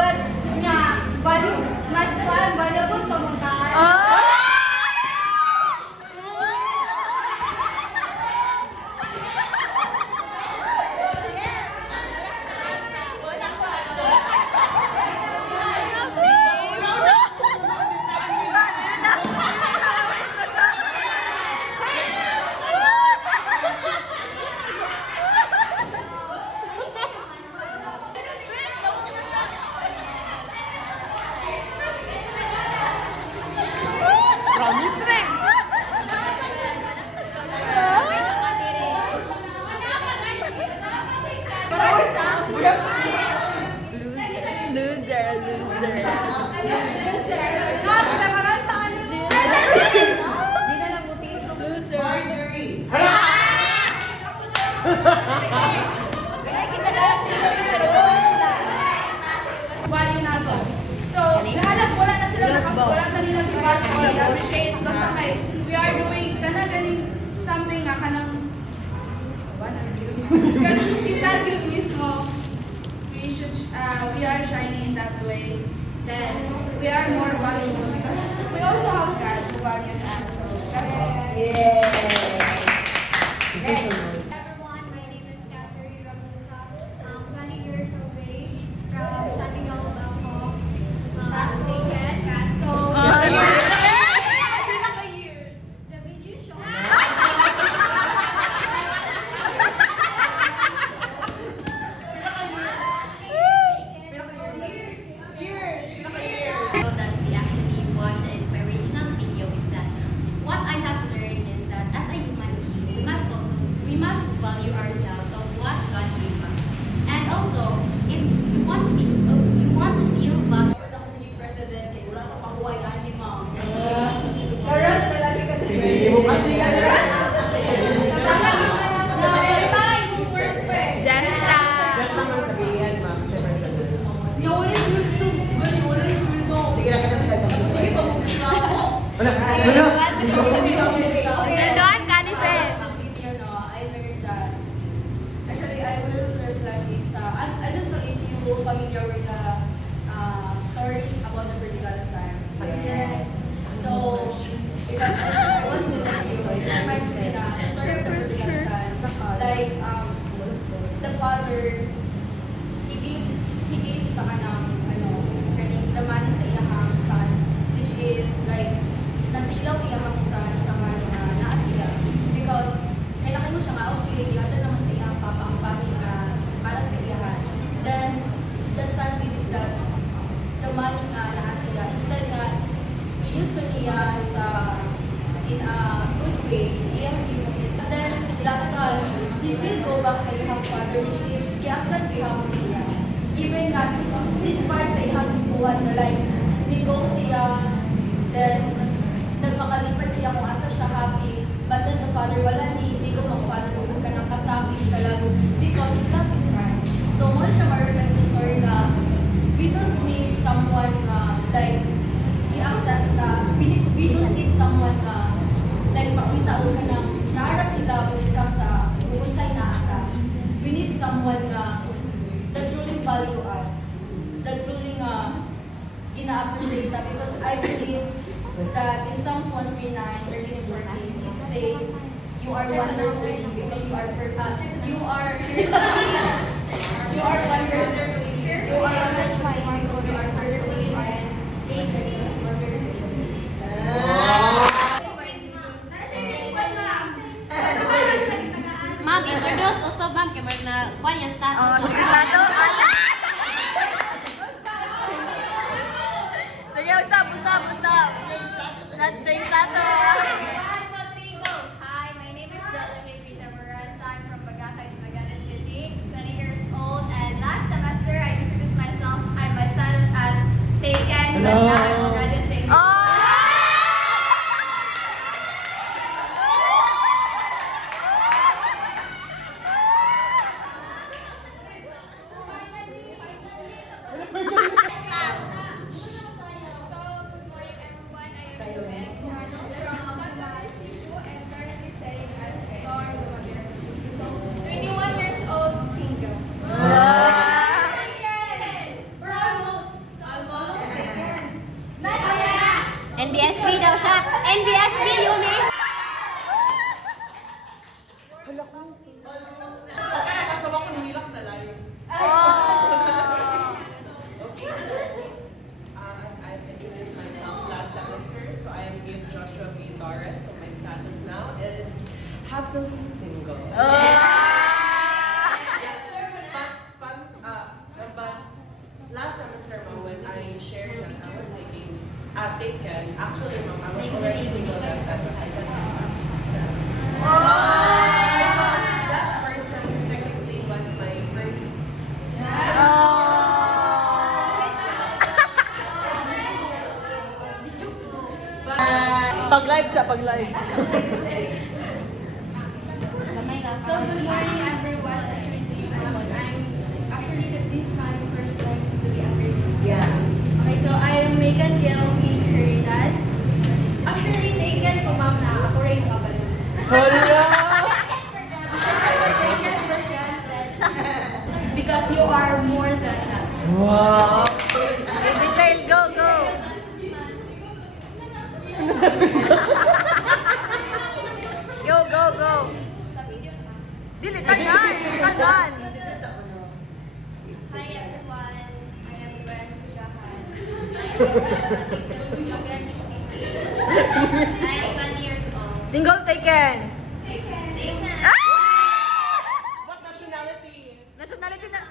But nga, mas valuable pa mong we are doing something nga kanang mismo. We are shining in that way. Then we are more valuable because we also have God who values us. So Everyone, my name is Catherine Ramusa. 20 years of age from Santiago, Bangkok. Naked. So, the video show. That we actually watch the inspirational video is that what I have learned is that as a human being, we must value ourselves of what God gave us. And also, if you want to feel valued. Familiar with the stories about the prodigal son. Yes. So, because I watched the video, it reminds me the story of the prodigal son. Like, the father, he gave sa kanang, the money sa iyahang son, which is like, nasilaw iyahang son sa money na naasiya. Because, kailangan mo siya nga, okay, ito naman sa iyahang papa ang pahin na para sa iyahan. Then, the son did is that the money nga naasiya, instead nga, i-use to niya in a good way, iyang ginag is. And then, the son, he still go back sa iyang father, which is, kiyaksan iyang niya. Even nga, despite sa iyang buwan na like, ni-go siya, then, nagmakalipat siya kung asa siya happy, but then the father, wala ni go mag-father, ka ng kasabi, kalagot, because he love his son. So, mo siya ma-reflect sa story na, we don't need someone like, i-accept na, we don't need someone like, makita ka na, naara sila when it comes sa, umusay na ata. We need someone that truly value us, that truly gina-appreciate na, because I believe that in Psalms 139, 13 and 14, it says, you are wonderfully because you are you are you are wonderfully because you are perfectly and wonderfully. ma'am, introduce also ma'am, kay Mark na kuan yung status. Oh, sige stato. Sige, usap. Change status. Hi, my name is Jelemy Vita Moranza. I'm from Bagakay, Magallanes City, 20 years old. And last semester, I introduced myself and my status as taken, but now I'm already single. Oh! NBSB daw siya. NBSB yun eh. Okay, so as I've introduced myself last semester, so I am Gift Joshua B. Torres. So my status now is happily single. Yes, but last semester, mom, when I shared that I was taken, actually, mom, I was already single at that time. I got myself. Because that person technically was my first. Pag-live. So, good morning, everyone. This is my first time to be under. Yeah. Okay, so I am Megan Gail P. Caridad. Actually, taken ko, ma'am, na ako rin kabalo. Because you are more than that. Wow. Detail, go. Go. Sa video na. Dili, kanyan. Hi everyone, I am Gwen Pugahan. I am 20 years old. Single taken. Taken. What nationality? Nationality na.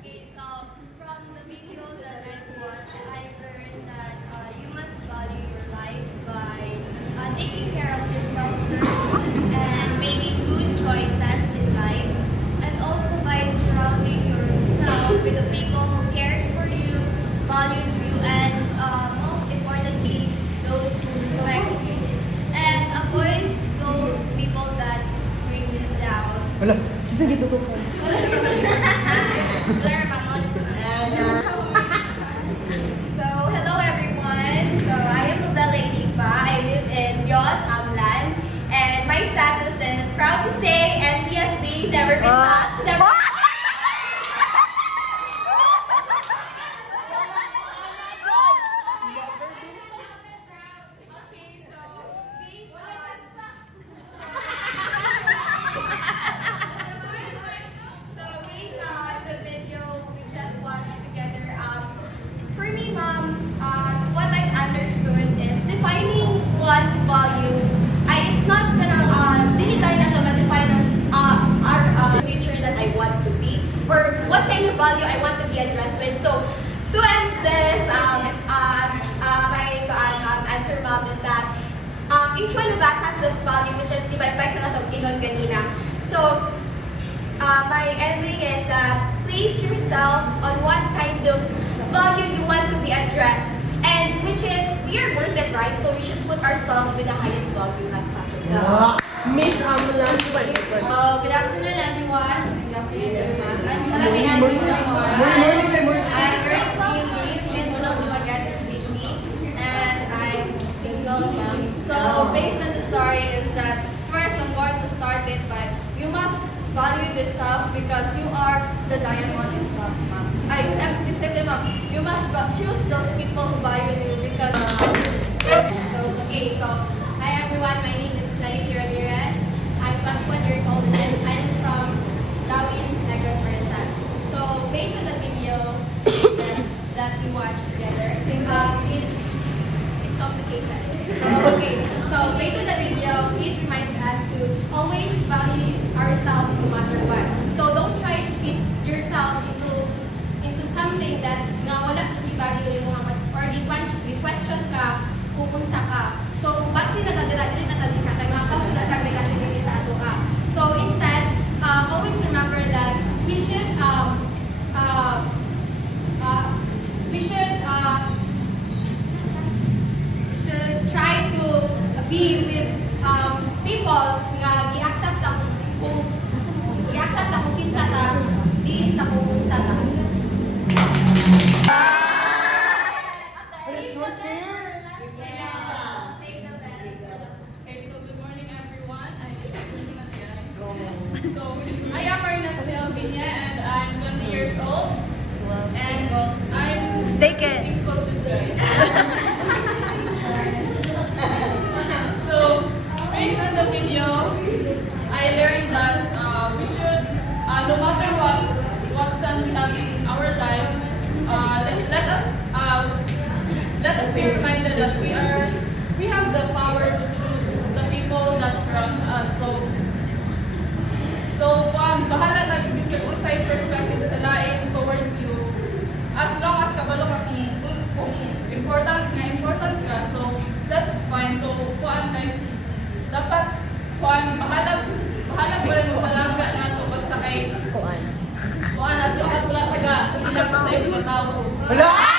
Okay, so from the video that I've watched, I've learned that you must value your life by taking care of yourself first and making good choices in life, and also by surrounding yourself with the people who cared for you, valued you, and most importantly, those who respect you, and avoid those people that bring you down. Wala. Sige, dito ko. Blair, So, hello everyone. So, I am Lubella Ipa. I live in Yos, Amlan. And my status is proud to say NPSB, never been touched. Never Okay, so, based on the video we just watched together, for me, mom, what I've understood is defining one's value. It's not gonna, dili tayo na ma-define our future that I want to be, or what kind of value I want to be addressed with. So, to end this, my answer, mom, is that each one of us has this value, which is iba-iba na itong inon kanina. So, my ending is that place yourself on what kind of value you want to be addressed, and which is we are worth it, right? So we should put ourselves with the highest value as possible. Miss Amlan. Good afternoon, everyone. Good afternoon, everyone. I'm Shalami Andrew Zamora. I'm currently live in Magallanes City, and I'm single mom. So, based on the story is that first I'm going to start it, but you must value yourself because you are the diamond yourself, ma'am. I emphasize them up. You must choose those people who value you because. Okay, so hi everyone, my name is Clarity Ramirez. I'm 21 years old and I'm from Dawin, Negros Oriental. So based on the video that we watched together, it's complicated. So based on the video, it reminds us to always value all nga gi-accept ako kinsa ta di sa kung unsa ta. Okay, so good morning everyone. I am Marina Silvia and I'm 20 years old. And I'm Take it. single to guys. So, based on the video, I learned that we should, no matter what's done we have in our life, let us be reminded that we have the power to choose the people that surrounds us. So bahala na bisag unsay perspective sa lain towards you. As long as kabalo ka kung important ka, so that's fine. So dapat bahala ba mo palangga na so basta kay kuan as long as wala taga hilap sa imong tao. Wala!